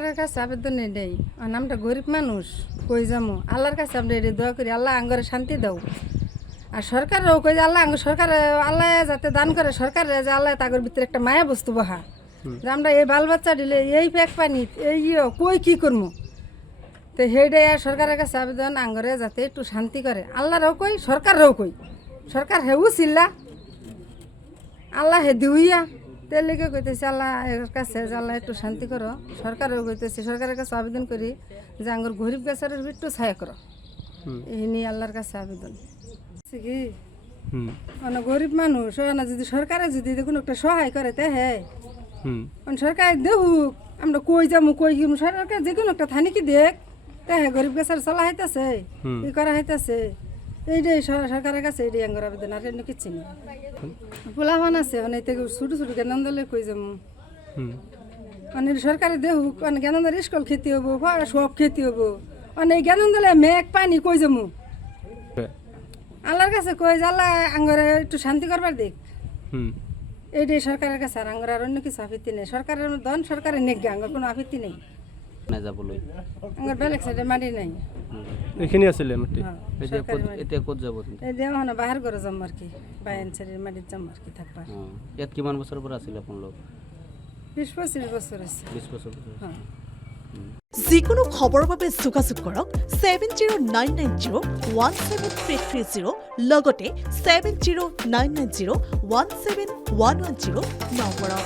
সরকারের কাছে আবেদন এটাই আমরা গরিব মানুষ কই যাবো আল্লাহর কাছে আমরা এটাই দোয়া করি আল্লাহ আঙ্গরে শান্তি দাও আর সরকারও কই যে আল্লাহ সরকার আল্লাহ যাতে দান করে সরকার যে আল্লাহ তাগর ভিতরে একটা মায়া বস্তু বহা যে আমরা এই বাল বাচ্চা দিলে এই প্যাক পানি এই কই কি করবো তো সেইটাই আর সরকারের কাছে আবেদন আঙ্গরে যাতে একটু শান্তি করে আল্লাহরও কই সরকারও কই সরকার হেউ ছিল্লা আল্লাহ হে দিউইয়া তেলিকে কইতেছে আল্লাহ এর কাছে যে আল্লাহ একটু শান্তি করো সরকারও কইতেছে সরকারের কাছে আবেদন করি যে আঙ্গুর গরিব গাছের একটু ছায়া করো এই নিয়ে আল্লাহর কাছে আবেদন কি মানে গরিব মানুষ না যদি সরকারে যদি কোনো একটা সহায় করে তে হ্যাঁ সরকার দেখুক আমরা কই যাবো কই কি সরকার যে কোনো একটা থানি কি দেখ তে হ্যাঁ গরিব গাছের চলা হইতেছে ই করা হইতেছে এইটাই সরকারের কাছে এইটাই আঙ্গুর আবেদন আর এমনি কিচ্ছু নেই পোলাভান আছে মানে থেকে ছোটো ছোটো জ্ঞানন্দলে কই যাবো মানে সরকারে দেখুক মানে জ্ঞানন্দের স্কুল খেতে হবো সব খেতে হবো মানে জ্ঞানন্দলে মেঘ পানি কই যাবো আল্লাহর কাছে কই যে আল্লাহ আঙ্গরে একটু শান্তি করবার দেখ এইটাই সরকারের কাছে আর আঙ্গর আর অন্য কিছু আপত্তি নেই সরকারের ধন সরকারের নেক আঙ্গর কোনো আপত্তি নেই আঙ্গর বেলেগ সাইডে মাটি নাই এখানে আসলে মাটি এতিয়া ক'ত যাব এই দেও না বাহির করে যাম আর কি বাইন সাইডের মাটিত যাম আর কি থাকবা ইয়াত কিমান বছৰ পৰা আছিল আপোনালোক 20-25 বছর আছে 20 বছৰ হ্যাঁ যিকোনো খবৰৰ বাবে যোগাযোগ কৰক 7099017330 লগতে 7099017110 নম্বৰত।